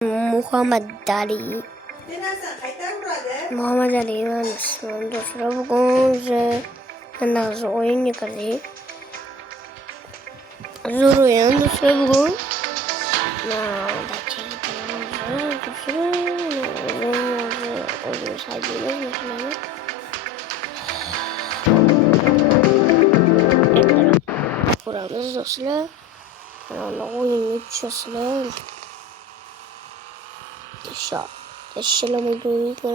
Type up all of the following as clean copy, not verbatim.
Muhammad Ali. Muhammad Ali emas. Do'stlar, bugun qanday o'yinga kirdik. Zo'r o'yin do'stlar bugun. Ko'ramiz do'stlar. O'yinga tushasizlar. Assalamu alaykum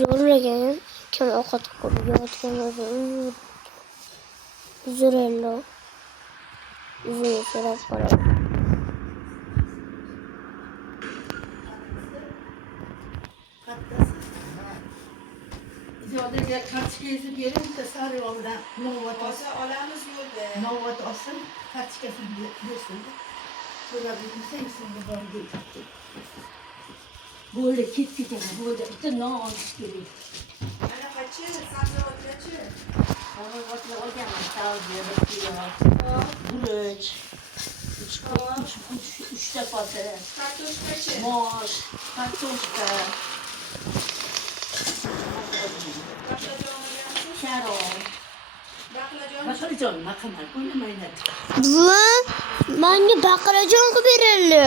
zo'rlagan kim ovqat qilib yeyotgan zo'rallo uzun so'rab qoladi. Ziyodaga kartochka yezib bering, sari yo'ldan Novvat olamiz yo'lda. Novvat olsin, kartochkasini bersin. So'rab yursangiz borib ketdi. Bo'ldi, ketdi ekan. Bo'ldi, bitta non olish kerak. Mana qachi, sabzavotgachi. Sabzavotni olganman, savziyada piyoz, guruch, uchta pota, Kartoshkachi. mosh, kartoshka, sharob. Baqlajon maqaman, o'ynamaylar. Buva, menga baqlajon qilib berildi.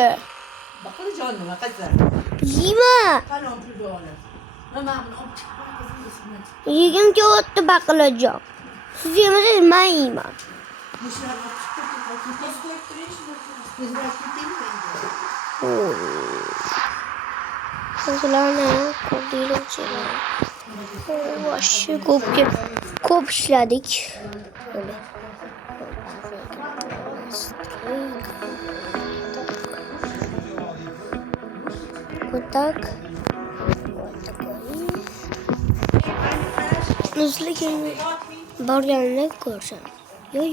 Baqlajon nima qilsan? Yema. Qalon pulga olib. Mana buni olib chiqib Yegim kelyapti baqlajon. Siz yemasangiz men yeyman. mushlarni Ko'z ko'rib turingchi. ko'zlab ketdingmi endi? Sizlarni ko'rdingizmi? Vosh, ko'p ishladik. Так. Do'stlar, borganimda ko'rishamiz.